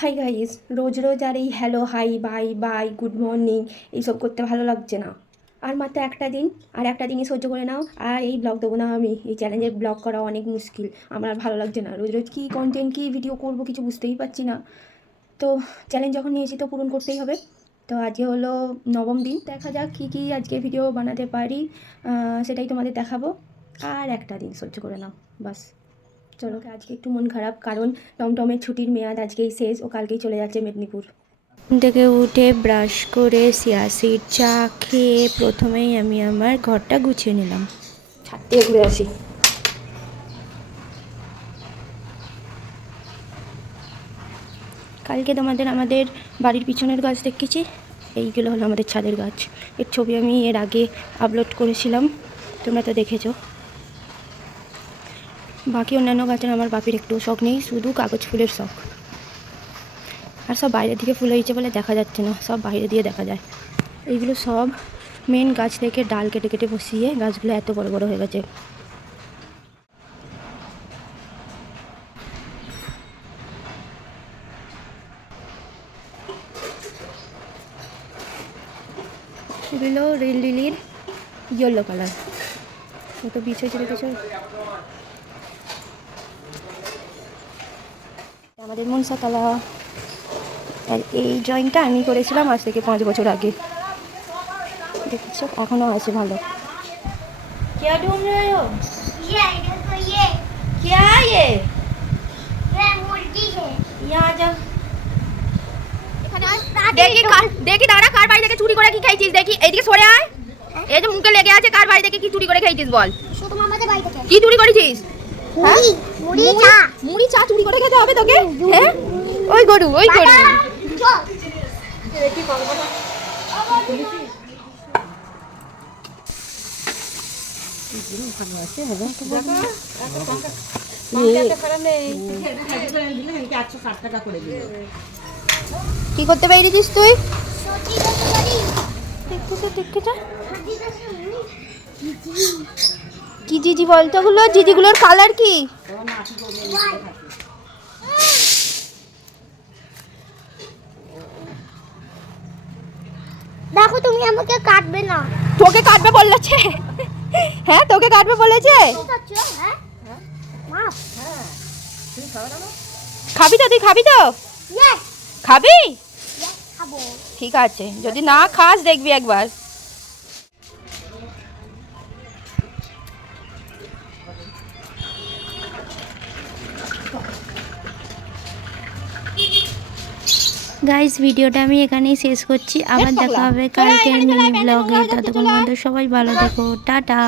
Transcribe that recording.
Hi guys, রোজ রোজ আর এই hello hi bye bye good morning এইসব করতে ভালো লাগছে না। আর মাত্র একটা দিন, আর একটা দিনই সহ্য করে নাও। আর এই ব্লগ দেবো না আমি, এই চ্যালেঞ্জের ব্লগ করা অনেক মুশকিল। আমার আর ভালো লাগছে না, রোজ রোজ কী কন্টেন্ট কী ভিডিও করবো কিছু বুঝতেই পারছি না। তো চ্যালেঞ্জ যখন নিয়েছি তো পূরণ করতেই হবে। তো আজকে হলো নবম দিন, দেখা যাক কী কী আজকে ভিডিও বানাতে পারি, সেটাই তোমাদের দেখাবো। আর একটা দিন সহ্য করে নাও বাস। চলো, আজকে একটু মন খারাপ, কারণ টমটমের ছুটির মেয়াদ আজকেই শেষ, ও কালকেই চলে যাচ্ছে মেদিনীপুর। থেকে উঠে ব্রাশ করে সিয়াসিড চা খেয়ে প্রথমেই আমি আমার ঘরটা গুছিয়ে নিলাম। ছাদ থেকে ঘুরে আসি। কালকে তোমাদের আমাদের বাড়ির পিছনের গাছ দেখেছি, এইগুলো হলো আমাদের ছাদের গাছ। এর ছবি আমি এর আগে আপলোড করেছিলাম, তোমরা তো দেখেছো। বাকি অন্যান্য গাছের আমার বাপির একটু শখ নেই, শুধু কাগজ ফুলের শখ। আর সব বাইরের দিকে ফুল হয়েছে বলে দেখা যাচ্ছে না, সব বাইরে দিয়ে দেখা যায়। এইগুলো সব মেন গাছ থেকে ডাল কেটে কেটে বসিয়ে গাছগুলো এত বড় বড় হয়ে গেছে। এগুলো রেল লিলির ইয়েলো কালার, তো বীজ হয়েছে দেখেছো। আমাদের মনসা কালা। আর এই ড্রয়িংটা আমি করেছিলাম আজ থেকে 5 বছর আগে, দেখছো এখনও আছে ভালো। क्या ढूंढ रहे हो? देखो ये क्या ये मुर्गी है। यहाँ जा। দেখি দাঁড়া, কার বাড়ি থেকে চুরি করে কি খাইছিস দেখি, এইদিকে সরে আয়। এই যে মুখে লেগে আছে, কার বাড়ি থেকে কি চুরি করে খাইছিস বল। শুধু মামাদের বাড়ি থেকে কি চুরি করেছিস? মুড়ি মুড়ি চা মুড়ি চা চুরি করে খেতে হবে তোকে? হ্যাঁ, ওই গরু ওই গরু। কি করতে পেরেছিস তুই? কি জিজি বলতো, গুলো জিজিগুলোর কালার কি? দেখো তুমি আমাকে কাটবে না। তোকে কাটবে বলেছে? হ্যাঁ, তোকে কাটবে বলেছে। হ্যাঁ মা খাবি তো, তুই খাবি তো? ইয়েস খাবি? ইয়েস খাবো। ঠিক আছে, যদি না খাস দেখবি একবার। গাইস, ভিডিওটা আমি এখানেই শেষ করছি, আবার দেখা হবে কালকের মিনি ব্লগে। ততক্ষণ পর্যন্ত সবাই ভালো থেকো, টাটা।